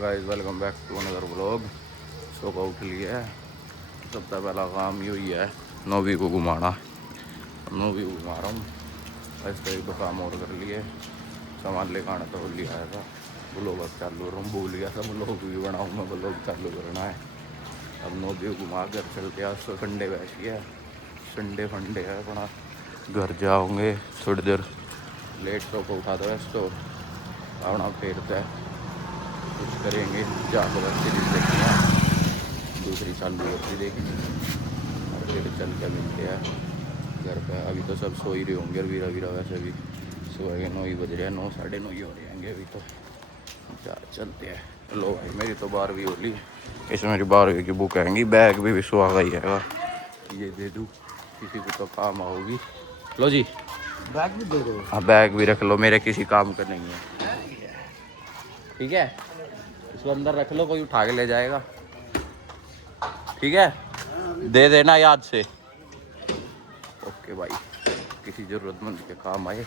Guys welcome back to another vlog. So का उठ लिया है। सबसे पहला काम ये ही है नोवी को घुमाना। नोवी को घुमा रहा हूँ। ऐसे एक दो काम और कर लिए। सामान लेकर आना तो लिया आया था। ब्लॉग अब चालू रहा हूँ। भूल गया था ब्लॉग भी बनाऊँ मैं। ब्लॉग चालू करना है। अब नोवी को घुमा कर चलते हैं। आज तो संडे वैसी है। संडे फंडे है अपना। घर जाओगे थोड़ी देर लेट तो को उठा दो तो अपना फेरता है। कुछ करेंगे जाकर वेब सीरीज देखते हैं। दूसरी चालू होती देखेंगे और फिर चल के मिलते हैं घर पे। अभी तो सब सो ही रहे होंगे। और वीरा वीरा वैसे भी सुबह के 9 ही बज रहे हैं। 9 साढ़े 9 ही हो रहे होंगे अभी तो। क्या चलते हैं। लो भाई मेरी तो 12वीं हो ली। इसमें मेरी 12वीं की बुक आएंगी। बैग भी सुहा गई है। ये दे दूँ किसी को तो काम आओगी। लो जी बैग भी दे दो। हाँ बैग भी रख लो। मेरे किसी काम का नहीं है। ठीक है इसको अंदर रख लो। कोई उठा के ले जाएगा। ठीक है दे देना याद से। ओके भाई किसी ज़रूरतमंद के काम आए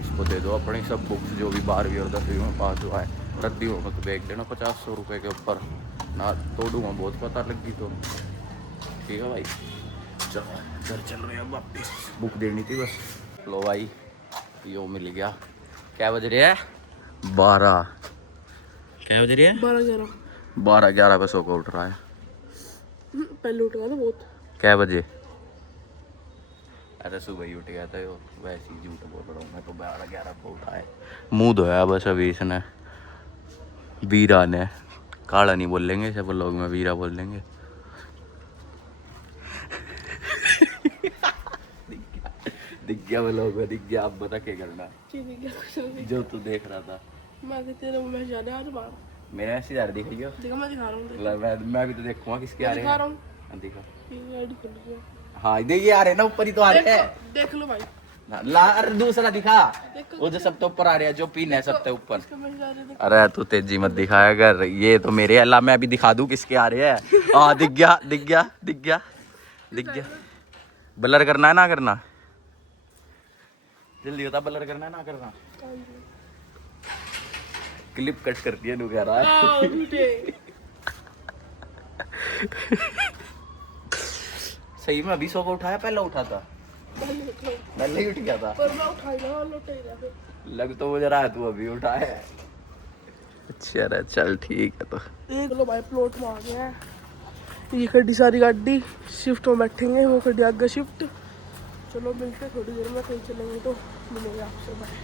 उसको दे दो। अपनी सब बुक्स जो भी 12वीं और 10वीं में पास हुआ है रद्दी हो मत बेच देना 50-100 रुपये के ऊपर ना तोड़ूँगा। बहुत पता लगी तो ठीक है भाई। चलो घर चल रहे हैं वापस। बुक देनी थी बस। लो भाई यो मिल गया। क्या बज रही है 12। क्या बज रही है 12-11 पे सो को उठ रहा है। पहले उठ गया था बहुत। क्या बजे? अरे सुबह ही उठ गया था। वैसे ही झूठ बोल रहा हूँ मैं तो 12-11 को उठा है। मुँह धोया बस अभी इसने। वीरा ने काला नहीं बोलेंगे सब लोग में वीरा बोल लेंगे। दिख गया लोग में दिख गया। अब बता क्या करना जो तू देख रहा था। मैं तेरे मुंह में जा रहा है बाहर। मेरे ऐसे यार दिखाइयो। देखो मैं दिखा रहा हूँ। मैं भी तो देखूंगा किसके आ रहे दिखा रहा हैं। हूँ। दिखा गाड़ी खुल गई है। हाँ देखिए आ रहे हैं ना ऊपर ही तो आ रहे हैं। देख लो भाई। अरे दूसरा दिखा वो जो सब तो ऊपर आ रहे हैं जो पीन है सब तो ऊपर। इसका मैं जा रहा था। अरे तू तेजी मत दिखाया कर। ये तो मेरे अल्लाह मैं अभी दिखा दूं किसके आ रहे हैं। हाँ दिख गया दिख गया दिख गया दिख गया। ब्लर करना है ना करना जल्दी होता। ब्लर करना है ना करना। क्लिप कट करती है कह रहा है। सही में अभी 100 को उठाया पहले उठा था। पहले ही उठ गया था। पर मैं उठाई ना लौट ही रहा फिर। लग तो मुझे रहा है तू अभी उठा है। अच्छा रे चल ठीक है तो देख लो भाई प्लॉट में आ गया है। ये खड़ी सारी गाड़ी शिफ्ट में बैठेंगे। वो खड़ी आगे शिफ्ट। चलो मिलते थोड़ी देर में कहीं चलेंगे तो मिलेंगे आपसे भाई।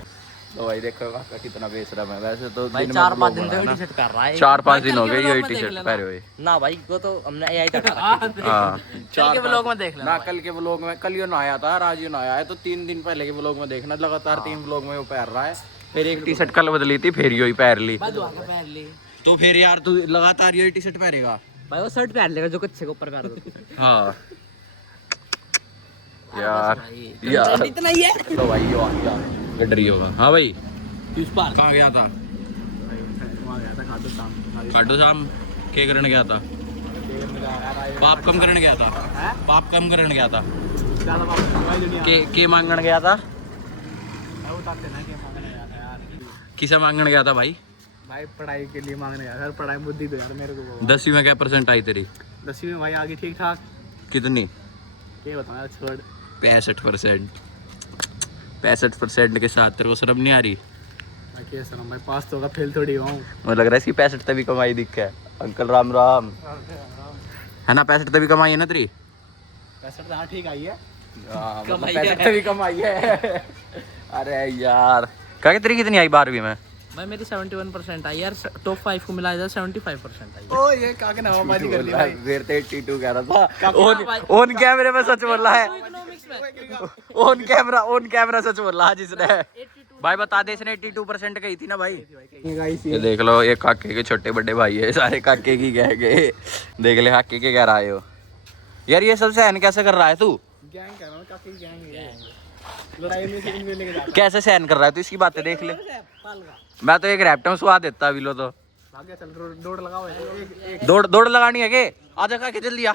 तो भाई देखो काका कितना बेशरम है। वैसे तो भाई दिन में 4-5 ब्लॉग दिन बनाना। से टी-शर्ट कर रहा है। 4-5 दिन हो गए ये कल के टी-शर्ट व्लॉग में पहने देख हुए। ना भाई वो तो हमने एआई तक हाँ कल के व्लॉग में देख लेना ना। कल के व्लॉग में कल यो ना आया था आज यो ना आया है तो 3 दिन पहले के व्लॉग में देखना। लगातार 3 व्लॉग में वो पहन रहा है। फिर एक टी-शर्ट कल बदली थी फिर यो ही पहन ली। पहन ली तो फिर यार तू लगातार ये टी-शर्ट पहनेगा। भाई वो शर्ट पहन लेगा जो कच्चे के ऊपर पहन रहा हाँ यार यार इतना ही है। तो भाई यो आ गया गडरी होगा। हाँ भाई इस पार कहाँ गया था? खाटू श्याम क्या करने गया था? पाप कम करने गया था। पाप कम करने गया था। के मांगने गया था? किसे मांगने गया था भाई? भाई पढ़ाई के लिए मांगने गया था। पढ़ाई बुद्धि दो यार मेरे को। 10वीं में क्या परसेंट आई तेरी? 10वीं में भाई आगे ठीक ठाक। कितनी? क्या बताऊँ यार छोड़। 65%। 65% के साथ तेरे को शर्म नहीं आ रही? क्या सर भाई पास तो होगा फेल थोड़ी हुआ हूँ। मुझे लग रहा है इसकी 65 तभी कमाई दिख है। अंकल राम राम है ना। 65 तभी कमाई है ना तेरी? 65 हाँ ठीक आई है। कमाई 65 तभी कमाई है। अरे यार क्या तेरी कितनी आई 12वीं में? भाई मेरी 71% आई यार। टॉप 5 को मिला 75% आई। ओ ये काके नामाबाजी कर ली भाई। फिर तो 82 कह रहा था। ऑन कैमरे में सच बोल रहा है। ऑन कैमरा सच बोल रहा है जिसने। भाई बता दे इसने 82% कही थी ना भाई। ये देख लो ये काके के छोटे बड़े भाई है। सारे काके की कह गए। देख ले काके के कह रहा है हो। यार ये सब सहन कैसे कर रहा है तू? गैंग कर रहा हूँ काके की गैंग है। लड़ाई में से इनमें लेके जा। कैसे सहन कर रहा है तू? इसकी बातें देख ले। मैं तो एक रैप्टम सुहा देता अभी लो तो। भाग गया चल दौड़ लगाओ एक दौड़ लगानी है के? आजा काके जल्दी आ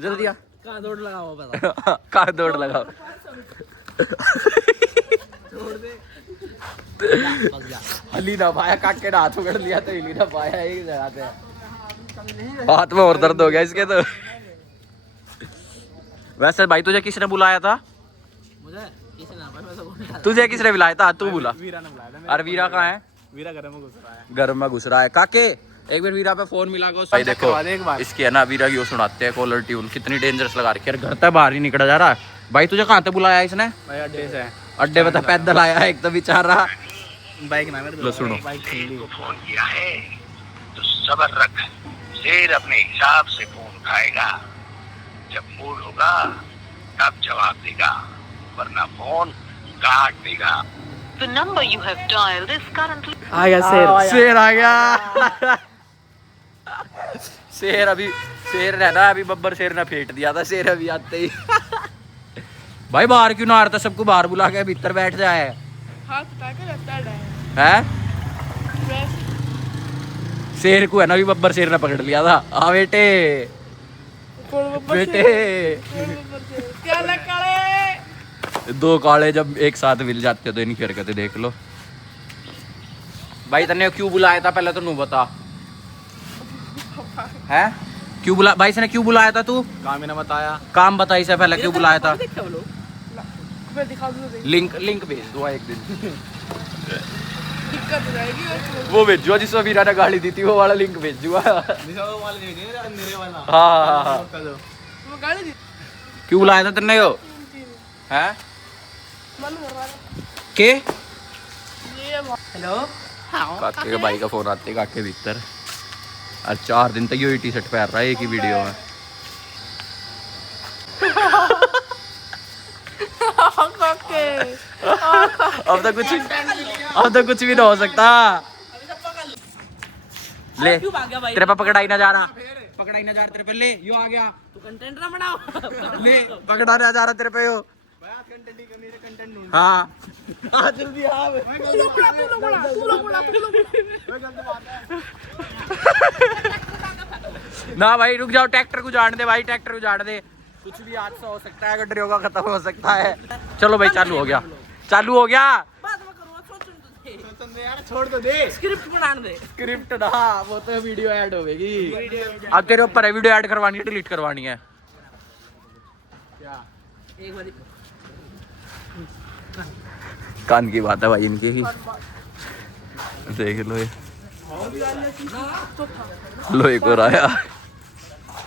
जल्दी आ। कहाँ दौड़ लगा हुआ पता? कहाँ दौड़ लगाओ? हली ना पाया, काके ने हाथ पकड़ लिया तो हिली ना पाया, एक जगह पे हाथ में और दर्द हो गया इसके तो। वैसे भाई तुझे किसने बुलाया था? मुझे किसी ने भाई मैं तो बोल तुझे किसने बुलाया था? तू बुला। वीरा ने बुलाया था। अरे वीरा कहाँ है? वीरा घर में घुस रहा है। घर में घुस रहा है। काके एक बार वीरा पे फोन मिला को। भाई देखो करवा दे एक बार। इसकी है ना वीरा की वो सुनाते हैं कॉलर ट्यून, कितनी डेंजरस लगा रखी है। घर तक बाहर ही निकला जा रहा है। भाई तुझे कहाँ पे बुलाया इसने? भाई अड्डे से है। अड्डे पे तो पैदल आया है एक तो बेचारा। बाइक ना मेरे लो सुनो। बाइक छीन ली। फोन किया है तो सब्र रख, शेर अपने हिसाब से फोन खाएगा, जब मूड होगा तब जवाब देगा, वरना फोन काट देगा। The number you have dialed is currently आ गया शेर। शेर आ गया। शेर अभी शेर रहना, अभी बब्बर शेर ने फेंट दिया था शेर अभी आते ही। भाई बाहर क्यों ना आ रहा था? सबको बाहर बुला के भीतर बैठ जाए हाथ उठा के रहता है। है। शेर को है ना अभी बब्बर शेर ने पकड़ लिया था। आ बेटे बेटे, क्या लग काले? दो काले जब एक साथ मिल जाते तो इनकी हरकतें देख लो। भाई तने क्यों बुलाया था पहले तो नू बता। है क्यों बुला? भाई इसने क्यों बुलाया था? तू कामी ने बताया। काम बता इसे पहले क्यों बुलाया था? मैं दिखा दूँ तो लिंक भेज दो एक दिन। दिक्कत हो जाएगी। वो भेजो जिसको वीरा ने गाली दी थी, वो वाला लिंक भेजूगा। निशा वाला दे दे मेरे वाला। हाँ वो गाड़ी दी क्यों बुलाया था तेने? यो है मन कर रहा है के ये हेलो काके के भाई का फोन आते काके भीतर। आज 4 दिन तक यही टी शर्ट पहन रहा है एक ही वीडियो में। अब तो कुछ भी ना हो सकता। ले क्यों भाग गया भाई? तेरे पे पकड़ाई ना जा रहा, पकड़ाई ना जा रहा तेरे पे। ले यो आ गया। तू कंटेंट ना बनाओ। ले पकड़ा ना जा रहा तेरे पे यो। हाँ जल्दी आ ना भाई रुक जाओ, ट्रैक्टर को जान दे भाई, ट्रैक्टर को जान दे। कुछ भी हादसा हो सकता है, गड्ढे का खत्म हो सकता है। चलो भाई चालू हो गया, चालू हो गया। बात मत करो, सोचो तो दे। यार छोड़ तो दे। स्क्रिप्ट बना दे। स्क्रिप्ट ना, वो तो वीडियो ऐड होगी। अब तेरे ऊपर है, वीडियो ऐड करवानी है डिलीट करवानी है? एक बार कान की बात है भाई इनकी ही। देख लो ये, लो एक और आया।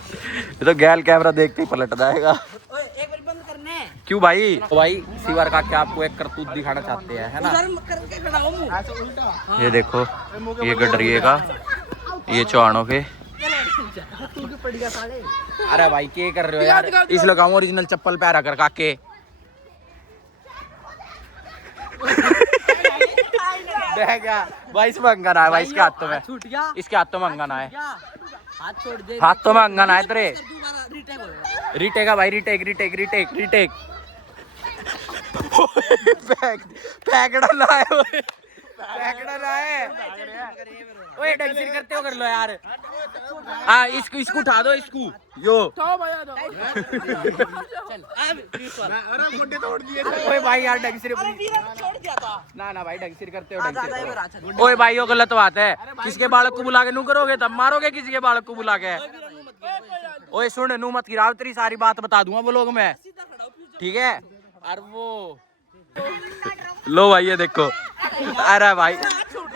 ये तो गैल कैमरा देखते ही पलट जाएगा। ओए एक बार बंद करने। क्यों भाई? तो भाई इसी बार का क्या आपको एक करतूत दिखाना चाहते हैं, है ना? उधर करके खड़ा हो मुंह। ये देखो, ये गडरिए का, ये चौहानों के। अरे भाई क्या कर रहे हो यार? इस लगाऊं ओरिजिनल चप्पल पैरा कर काके। देगा भाई इसमें अंगन आया भाई, इसके हाथों में, छूट गया। इसके हाथों में अंगन आया। हाथ छोड़ दे। हाथों में अंगन आए तेरे। दोबारा रीटेक होगा। रीटेक है भाई, रीटेक रीटेक रीटेक रीटेक। पैकड़ा ना है, पैकड़ा ना है। ओए डंसिर करते हो कर लो यार। हाँ इसको उठा दो, इसको यो। उठाओ भाई आ जाओ। चल अब अरे मुंडे तोड़ दिए। ओए भाई यार डंसिर छोड़ दिया था। ना भाई डंसिर करते हो आजा डंसिर। इधर आजा। ओए भाई यो गलत बात है। किसके बालक को बुला के नू करोगे तब मारोगे किसी के बालक को बुला के। ओए सुन नू मत गिराओ, तेरी सारी बात बता दूंगा वो लोग मैं, ठीक है? और वो लो भाई ये देखो। अरे भाई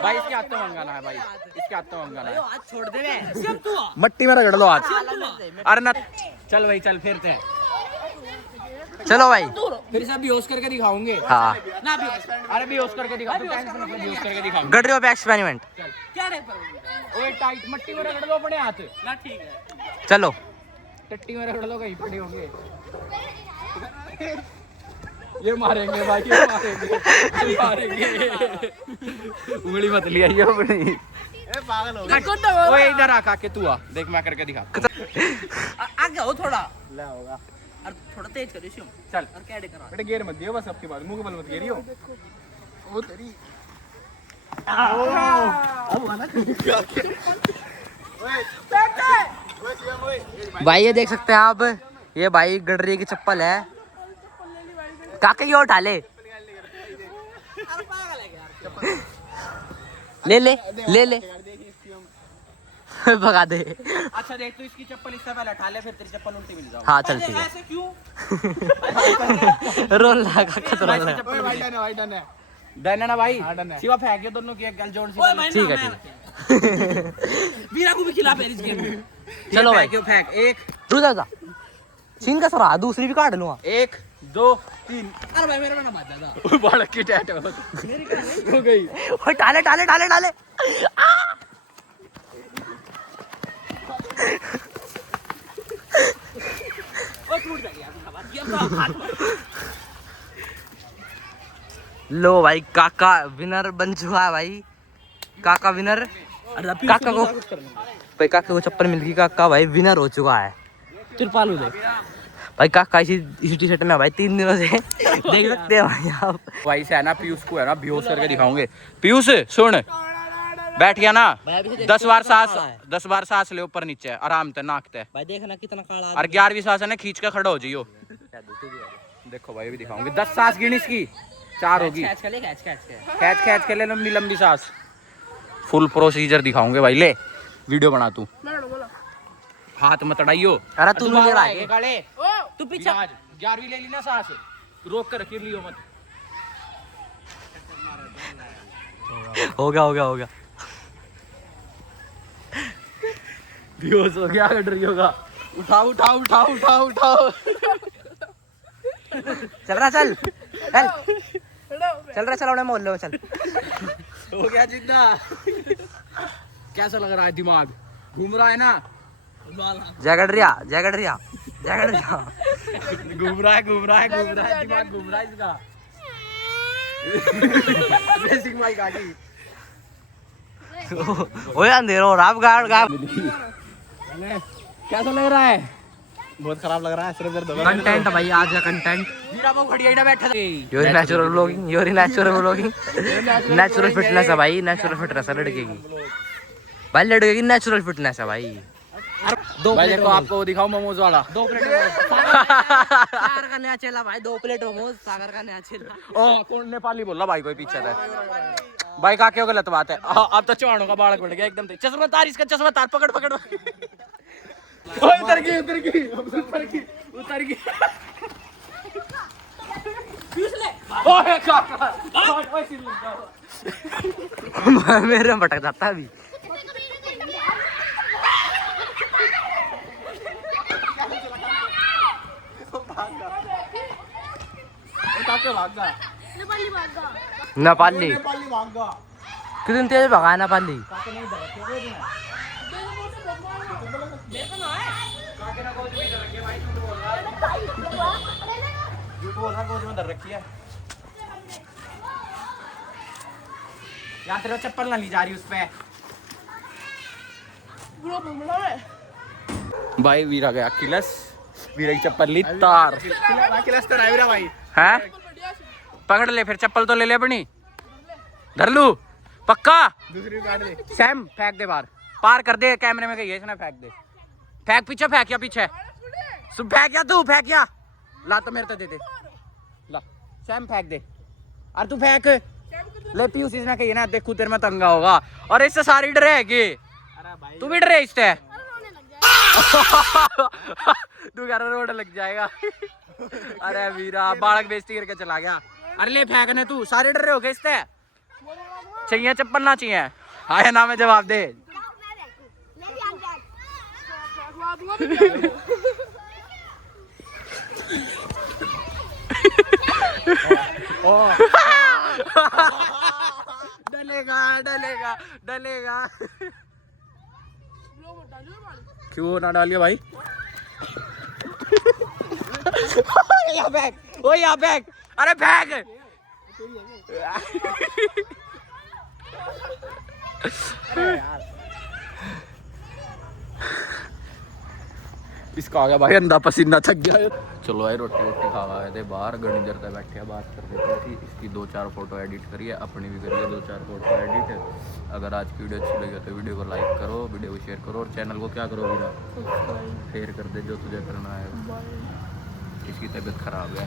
भाई इसके हाथों में अंगन है भाई, इसके हाथों में अंगन है। हाथ छोड़ दे बे। सिर्फ तू मट्टी में रगड़ लो हाथ। अरे ना चल भाई चल फिर से। चलो भाई फिर से बेहोश करके दिखाऊंगे। हाँ ना भी अरे बेहोश करके दिखा, तू टेंशन मत ले, बेहोश करके दिखाऊंगा। गडरियों पे एक्सपेरिमेंट। क्या रे पर। ओए टाइट मट्टी में रगड़ लो अपने हाथ। ना ठीक है। चलो टट्टी में रगड़ लो, कहीं पड़े होंगे। ये मारेंगे भाई, ये मारेंगे, ये मारेंगे। उंगली मत लिया ये अपनी। ए पागल हो गया। ओए इधर आ काके, तू आ देख मैं करके दिखा। आगे हो थोड़ा ले होगा। और थोड़ा तेज करो शिव। चल और क्या करा। बेटे गियर मत दियो बस, आपके बाद मुंह के बल मत गिरियो। ओ तेरी। भाई ये देख सकते हैं आप, ये भाई गडरी की चप्पल है। काके ये उठा ले। अरे पागल है यार। ले ले ले ले भगा दे। अच्छा देख तू इसकी चप्पल इससे पहले उठा ले, फिर तेरी चप्पल उल्टी मिल जाओ। हाँ चल ठीक है। ऐसे क्यों? रोल लगा के तो रोल लगा। भाई डन है, भाई डन है। डन है ना भाई? हाँ, डन है। शिवा फेंक दोनों की एक गल जोड़ सी। ठीक है ठीक है। वीरा को भी खिला फिर इस गेम में। चलो भाई फेंक। एक रुक जा छीन का सरा दूसरी भी काट लूंगा। 1 2 3। अरे भाई मेरे में ना मत ज्यादा। बालक की टैट हो गई। ओए डाले डाले डाले डाले। ओ टूट गया। लो भाई काका विनर बन चुका है भाई। काका विनर। काका को भाई काका को चप्पल मिल गई। काका भाई विनर हो चुका है। तिरपाल दे भाई काका इसी टी शर्ट में है भाई 3 दिनों से। देख सकते हैं भाई आप। भाई से है ना पीयूष को है ना बेहोश करके दिखाऊंगे। पीयूष सुन, बैठ गया ना, 10 बार सांस ले ऊपर नीचे आराम से नाक ते। भाई देखना कितना काला। और 11वीं सांस है ना खींच के खड़ा हो जाइयो। देखो भाई भी दिखाऊंगे। 10 सांस गिनी इसकी, 4 होगी। खैच के ले लंबी लंबी सांस। फुल प्रोसीजर दिखाऊंगे भाई। ले वीडियो बना तू। हाथ मत अड़ाइयो। अरे तू नहीं ले रहा है। काले तू पीछे 11वीं ले ली ना सांस, रोक कर रखी लियो मत। हो गया बेहोश हो गया। डर रही होगा। उठाओ। चल रहा चल अपने मोहल्ले में चल। हो गया जिंदा। कैसा लग रहा है? दिमाग घूम रहा है ना? जैकेट रिया घूम रहा है दिमाग घूम रहा है इसका। रेसिंग बाइक आ गई। ओए अंधेरा हो रहा है। गाड़ कैसा लग रहा है? बहुत खराब लग रहा है, सिर्फ दर्द होगा। कंटेंट भाई आज का कंटेंट। वीरा वो खड़ी है ना बैठा थे। Your natural vlogging natural fitness है भाई। नेचुरल फिटनेस है लड़के की भाई। लड़के की नेचुरल फिटनेस है भाई। भाई देखो आपको वो दिखाऊं मोमोज वाला। 2 प्लेट सागर का नया चेला भाई। 2 प्लेट मोमोज सागर का नया चेला। ओ कौन नेपाली बोल रहा भाई? कोई पीछे था भाई। का क्यों गलत बात है? अब तो चौहानों का बालक बढ़ गया एकदम। चश्मा तार, इसका चश्मा तार। पकड़ उतर गई। ओए मेरे में भटक जाता है अभी। नेपाली कितनी तेज भगा नेपाली। यार तेरा चप्पल ना ली जा रही उस पे। भाई वीरा गया किलस। वीरा की चप्पल ली तार भाई है। पकड़ ले फिर, चप्पल तो ले ले अपनी। धर लू पक्का। दूसरी काट दे। सैम फेंक दे बाहर, पार कर दे। कैमरे में कही इसने फेंक दे। फेंक पीछे, फेंक या पीछे फेंक या तू फेंक या। ला तो मेरे तो दे दे। ला सैम फेंक दे। और तू फेंक ले। पीयूष इसने कही ना देखू तेरे में तंगा होगा। और इससे सारी डरे है कि तू भी डरे इससे। तू कह रहा रोड लग जाएगा। अरे वीरा बालक बेइज्जती करके चला गया। अरे ले फेंकने तू, सारे डरे हो गए इससे। चाहिए चप्पल ना चाहिए? आया ना मैं जवाब दे। डलेगा। क्यों ना डालिए भाई? यहाँ बैग। अरे बैग। इसका आ गया भाई अंधा पसीना, थक गया। चलो भाई रोटी खा आए थे बाहर। घनी देर तक बैठे बात कर देते थे। इसकी 2-4 फोटो एडिट करिए, अपनी भी करिए 2-4 फोटो एडिट। अगर आज की वीडियो अच्छी लगी तो वीडियो को लाइक करो, वीडियो को शेयर करो और चैनल को क्या करो वीरा शेयर कर दे जो तुझे करना है। इसकी तबीयत खराब है।